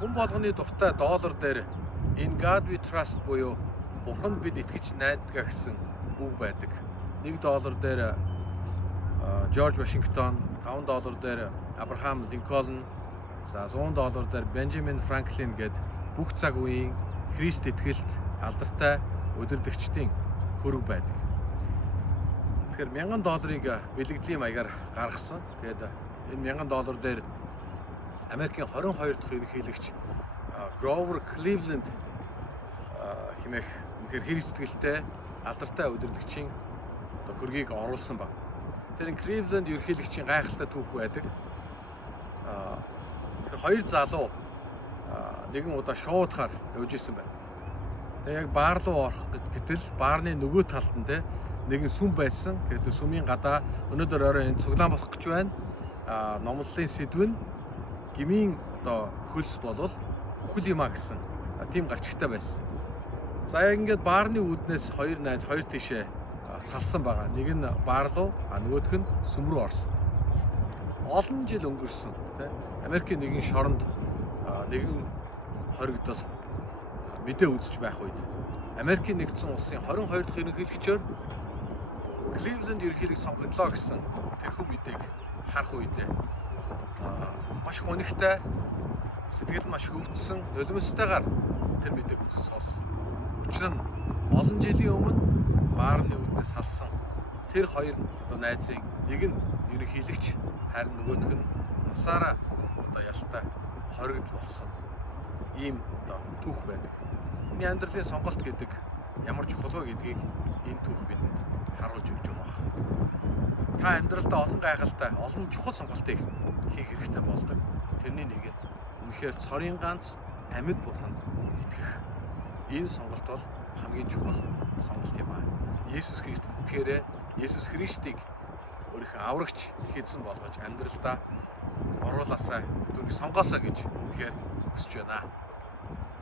Хүн болгоны дуртай доллар дээр In God we trust буюу Бурханд бид итгэж найддаг гэсэн үг байдаг. $1 дээр Жорж Вашингтон, $5 дээр Абрахам Линкольн, за $100 дээр Бенджамин Франклин гээд бүх цаг үеийн Христ итгэлд алдартай удирдагчдын хөрөг байдаг. Тэгэхээр $1000 бэлгэдлийн маягаар гаргасан. Тэгээд энэ $1000 дээр Америкийн 22 дахь ерөнхийлөгч Гровер Кливленд хэмээх үнэхээр Христ итгэлтэй алдартай удирдагчийн хөргийг оруулсан баг. Тэр Кливленд ерөнхийлөгчийн гайхалтай түүх байдаг. Хоёр залуу нэгэн удаа шуудахаар явж исэн байна. Тэгээ яг баар руу орох гэтэл баарны нөгөө талд нь нэгэн сүм байсан. Тэгээд сүмийн гадаа өнөөдөр орой энэ цуглаан болох гэж байна. Номлолын сэдв нь гмийн хөлс болвол үхэл юма гэсэн тийм гарчигтай байсан. За яг ингээд баарны үүднээс хоёр найз хоёр тишээ салсан байгаа. Нэг нь баар руу, нөгөөх нь сүм рүү орсон. Олон жил өнгөрсөн. Америкийн нэгэн шоронд нэгэн хоригдол мэдээ үзэж байх үед Америкийн нэгдсэн улсын 22 дахь ерөнхийлөгчөөр Кливленд ерөнхийлөгч сонгогдлоо гэсэн тэрхүү мэдээг харах үедээ маш хөнхтэй сэтгэл маш хөвдсөн нулимстайгаар тэр мэдээг үзэж сонссон. Учир нь олон жилийн өмнө баарны үүднээс салсан тэр хоёр найзын нэг нь ерөнхийлөгч харин нөгөөх нь насаараа ялтай хоригдол болсон ийм түүх байдаг. Миний амьдралын сонголт гэдэг ямар чухал вэ гэдгийг энэ түүх бидэнд харуулж өгч байгаа. Та амьдралдаа олон гайхалтай, олон чухал сонголтыг хийх хэрэгтэй болдог. Тэрний нэг нь үнэхээр цорын ганц амьд Бурханд итгэх. Энэ сонголт бол хамгийн чухал сонголт юм аа. Есүс Христэд итгээрэй. Есүс Христийг өөрийнхөө аврагч эзэн болгож амьдралдаа оруулаасаа түүнийг сонгоосаа гэж үнэхээр хүсэж байна.